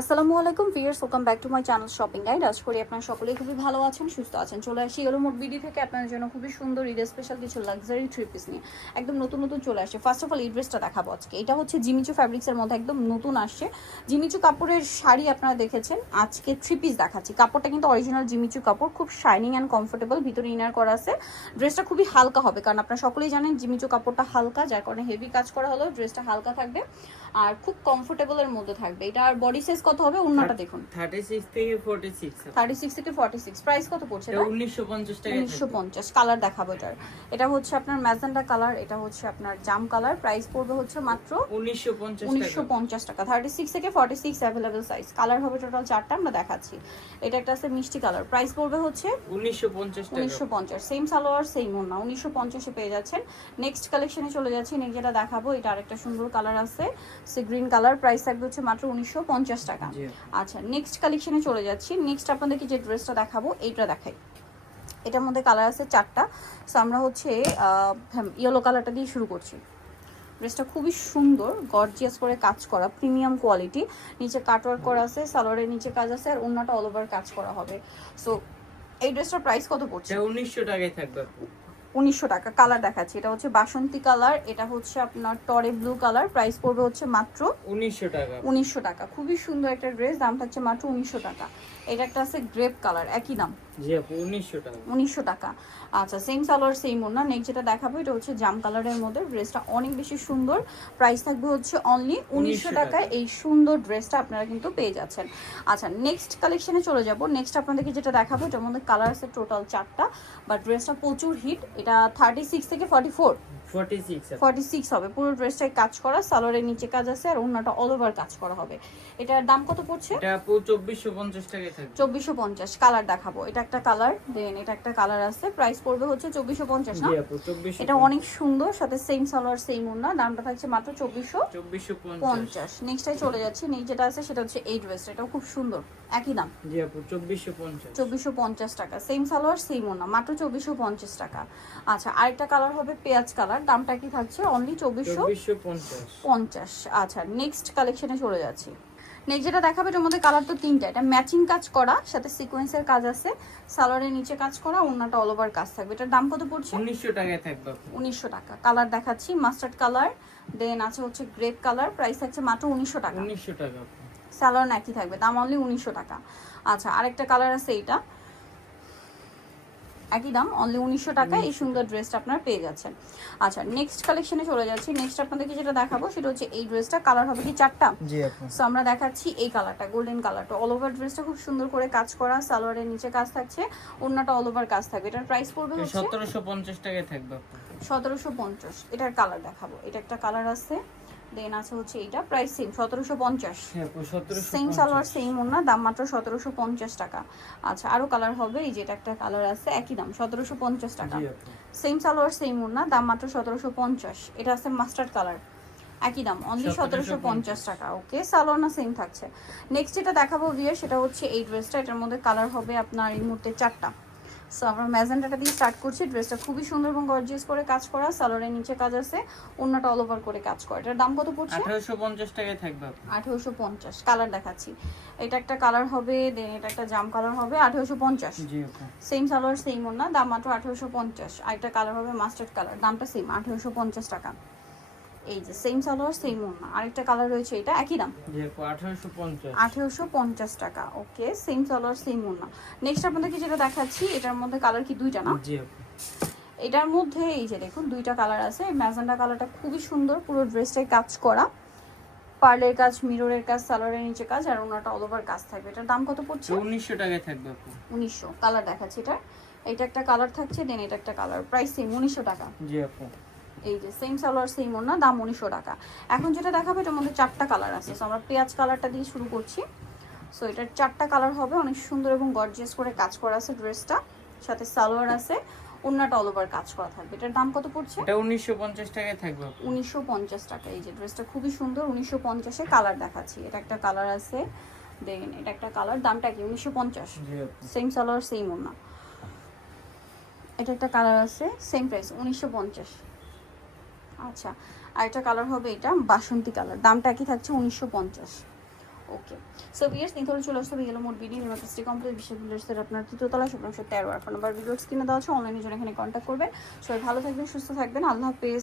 আসসালামু আলাইকুম viewers, welcome back to my channel shopping guide. আশা করি আপনারা সকলেই খুবই ভালো আছেন, সুস্থ আছেন। চলে আসি এলো মোট বিডি থেকে আপনাদের জন্য খুবই সুন্দর ঈদ স্পেশাল কিছু লাক্সারি থ্রি পিস নিয়ে একদম নতুন নতুন চলে আসে। ফার্স্ট অফ অল এই ড্রেসটা দেখাবো আজকে। এটা হচ্ছে জিমিচু ফ্যাব্রিক্সের মধ্যে একদম নতুন আসছে। জিমিচু কাপড়ের শাড়ি আপনারা দেখেছেন, আজকে থ্রি পিস দেখাচ্ছি। কাপড়টা কিন্তু অরিজিনাল জিমিচু কাপড়, খুব শাইনিং অ্যান্ড কমফোর্টেবল, ভিতরে ইনার করা আছে। ড্রেসটা খুবই হালকা হবে, কারণ আপনারা সকলেই জানেন জিমিচু কাপড়টা হালকা, যার কারণে হেভি কাজ করা হলেও ড্রেসটা হালকা থাকবে আর খুব কমফোর্টেবলের মধ্যে থাকবে। এটা আর বডি সাইজ কত হবে? ওন্নাটা দেখুন 36 থেকে 46 36 থেকে 46। প্রাইস কত পড়ছে? এটা 1950 টাকা। 1950। কালার দেখাবো এটার। এটা হচ্ছে আপনার ম্যাজেন্ডা কালার, এটা হচ্ছে আপনার জাম কালার। প্রাইস পড়বে হচ্ছে মাত্র 1950 টাকা। 36 থেকে 46 अवेलेबल সাইজ। কালার হবে টোটাল 4টা, আমরা দেখাচ্ছি। এটা একটা আছে মিষ্টি কালার, প্রাইস পড়বে হচ্ছে 1950 টাকা। 1950। সেম সালোয়ার সেম ওড়না, 1950 এ পেয়ে যাচ্ছেন। নেক্সট কালেকশনে চলে যাচ্ছি। নেক্সট যেটা দেখাবো, এটা আরেকটা সুন্দর কালার আছে, সি গ্রিন কালার। প্রাইস থাকবে হচ্ছে মাত্র 1950 টাকা। আচ্ছা, নেক্সট কালেকশনে চলে যাচ্ছি। নেক্সট আপনাদেরকে যে ড্রেসটা দেখাবো এইটা দেখাই। এটার মধ্যে কালার আছে 4টা। সো আমরা হচ্ছে ইয়েলো কালারটা দিয়ে শুরু করছি। ড্রেসটা খুবই সুন্দর, গর্জিয়াস করে কাজ করা, প্রিমিয়াম কোয়ালিটি। নিচে কাটওয়ার্ক করা আছে, সালোয়ারের নিচে কাজ আছে, আর ওন্নাটা অল ওভার কাজ করা হবে। সো এই ড্রেসটার প্রাইস কত পড়ছে? 1900 টাকায় থাকবে। 1900 টাকা। কালার দেখাচ্ছি, এটা হচ্ছে বাসন্তী কালার, এটা হচ্ছে আপনার টরে ব্লু কালার। প্রাইস পড়বে হচ্ছে মাত্র 1900 টাকা। 1900 টাকা। খুবই সুন্দর একটা ড্রেস, দাম থাকছে মাত্র 1900 টাকা। এটা একটা আছে গ্রেপ কালার, একই দাম, জি আপু 1900 টাকা। 1900 টাকা। আচ্ছা, সেম সালোয়ার সেম ওড়না। নেক্সট যেটা দেখাবো এটা হচ্ছে জাম কালারের মধ্যে। ড্রেসটা অনেক বেশি সুন্দর, প্রাইস থাকবে হচ্ছে অনলি 1900 টাকায়। এই সুন্দর ড্রেসটা আপনারা কিন্তু পেয়ে যাচ্ছেন। আচ্ছা, নেক্সট কালেকশনে চলে যাব। নেক্সট আপনাদেরকে যেটা দেখাবো, এটার মধ্যে কালার আছে টোটাল 4টা, বাট ড্রেসটা প্রচুর হিট। এটা 36 থেকে 46 হবে। পুরো ড্রেসটাই কাজ করা, সালোয়ারের নিচে কাজ আছে, আর ওড়নাটা অল ওভার কাজ করা হবে। এটার দাম কত পড়ছে? এটা আপু 2450 টাকায় থাকবে। 2450। কালার দেখাবো, এটা একটা কালার, দেন এটা একটা কালার আছে। প্রাইস পড়বে হচ্ছে 2450 না? জি আপু 2450। এটা অনেক সুন্দর, সাথে সেম সালোয়ার সেম ওড়না। দামটা থাকছে মাত্র 2450। নেক্সটটাই চলে যাচ্ছি। নেক্সট যেটা আছে সেটা হচ্ছে এই ড্রেসটা, এটাও খুব সুন্দর, একই দাম, জি আপু 2450। 2450 টাকা। সেম সালোয়ার সেম ওড়না, মাত্র 2450 টাকা। আচ্ছা, আরেকটা কালার হবে পেঁয়াজ কালার, দামটা কি থাকছে? অনলি 2450। আচ্ছা, নেক্সট কালেকশনে চলে যাচ্ছি। নেক্সট যেটা দেখাবে, এটার মধ্যে কালার তো 3টা। এটা ম্যাচিং কাজ করা, সাথে সিকোয়েন্সের কাজ আছে, সালোয়ারের নিচে কাজ করা, ওড়নাটা অল ওভার কাজ থাকবে। এটার দাম কত পড়ছে? 1900 টাকায় থাকবে আপু। 1900 টাকা। কালার দেখাচ্ছি, মাস্টার্ড কালার, দেন আছে হচ্ছে গ্রেপ কালার। প্রাইস থাকছে মাত্র 1900 টাকা। 1900 টাকা আপু। সালোয়ার একই থাকবে, দাম অনলি 1900 টাকা। আচ্ছা, আরেকটা কালার আছে, এইটা একই দাম, অনলি 1900 টাকা। এই সুন্দর ড্রেসটা আপনারা পেয়ে যাচ্ছেন। আচ্ছা, নেক্সট কালেকশনে চলে যাচ্ছি। নেক্সট আপনাদেরকে যেটা দেখাবো সেটা হচ্ছে এই ড্রেসটা। কালার হবে কি 4টা? জি আপু। সো আমরা দেখাচ্ছি এই কালারটা, গোল্ডেন কালারটা। অল ওভার ড্রেসটা খুব সুন্দর করে কাজ করা, সালোয়ারের নিচে কাজ থাকছে, ওড়নাটা অল ওভার কাজ থাকবে। এটার প্রাইস পড়বে হচ্ছে 1750 টাকায় থাকবে আপু। 1750। এটার কালার দেখাবো, এটা একটা কালার আছে, দেন আছে হচ্ছে এইটা। Price same 1750। হ্যাঁ আপু 1750। সেম সালোয়ার সেম ওড়না, দাম মাত্র 1750 টাকা। আচ্ছা, আরো কালার হবে, এই যে এটা একটা কালার আছে, একই দাম 1750 টাকা। জি আপু। সেম সালোয়ার সেম ওড়না, দাম মাত্র 1750। এটা আছে মাস্টার্ড কালার, একই দাম, অনলি 1750 টাকা। ওকে, সালোয়ার না সেম থাকছে। নেক্সট যেটা দেখাবো ভিয়ার, সেটা হচ্ছে এই ড্রেসটা। এটার মধ্যে কালার হবে আপনার এই মুহূর্তে 4টা। সো আমরা ম্যাজেন্টাটা দিয়ে স্টার্ট করছি। ড্রেসটা খুবই সুন্দর এবং গর্জিয়াস করে কাজ করা, সালোয়ারের নিচে কাজ আছে, ওড়নাটা অল ওভার করে কাজ করা। এটার দাম কত পড়ছে? 1850 টাকায় থাকবে আপু। 1850। কালার দেখাচ্ছি, এটা একটা কালার হবে, দেন এটা একটা জাম কালার হবে, 1850। জি আপু। সেম সালোয়ার সেম ওড়না, দাম মাত্র 1850। আরেকটা কালার হবে মাস্টার্ড কালার, দামটা সেম 1850 টাকা। এই যে সেম সালোয়ার সেম ওড়না। আরেকটা কালার রয়েছে, এটা একই দাম, জি আপু 1850। 1850 টাকা। ওকে, সেম সালোয়ার সেম ওড়না। নেক্সট আপনাদেরকে যেটা দেখাচ্ছি, এটার মধ্যে কালার কি 2টা না? জি আপু। এটার মধ্যে এই যে দেখুন 2টা কালার আছে। ম্যাজেন্ডা কালারটা খুবই সুন্দর, পুরো ড্রেসটাই কাজ করা, পার্লের কাজ, মিররের কাজ, সালোয়ারের নিচে কাজ, আর ওনাটা অল ওভার কাজ থাকবে। এটার দাম কত পড়ছে? 1900 টাকায় থাকবে আপু। 1900। কালার দেখাচ্ছি, এটা একটা কালার থাকছে, দেন এটা একটা কালার। প্রাইস সেম 1900 টাকা। জি আপু। এই যে সেম সালোয়ার সেম ওড়না, দাম 1900 টাকা। এখন যেটা দেখাবো, এটার মধ্যে 4টা কালার আছে। সো আমরা পেঁয়াজ কালারটা দিয়ে শুরু করছি। সো এটার 4টা কালার হবে, অনেক সুন্দর এবং গর্জিয়াস করে কাজ করা আছে ড্রেসটা, সাথে সালোয়ার আছে, ওড়নাটা অল ওভার কাজ করা থাকবে। এটার দাম কত পড়ছে? এটা 1950 টাকায় থাকবে আপু। 1950 টাকা। এই যে ড্রেসটা খুবই সুন্দর, 1950-এ। কালার দেখাচ্ছি, এটা একটা কালার আছে, দেন এটা একটা কালার। দামটা কি? 1950। জি আপু। সেম সালোয়ার সেম ওড়না। এটা একটা কালার আছে, সেম প্রাইস 1950। আচ্ছা, আর একটা কালার হবে, এটা বাসন্তী কালার, দামটা কি থাকছে? 1950। ওকে সো ভিউয়ার্স নিতে হলে চলে আসতে হবে ইয়েলো মোড বিডি নিউমার্কেট কমপ্লেক্স বিশাল বিল্ডার্সের আপনার তৃতীয়তলা শপ নম্বর 13 আর ফোন নাম্বার ভিডিও স্ক্রিনে দেওয়া আছে অনলাইনে জন্য এখানে কন্ট্যাক্ট করবেন। সবাই ভালো থাকবেন সুস্থ থাকবেন আল্লাহ হাফেজ।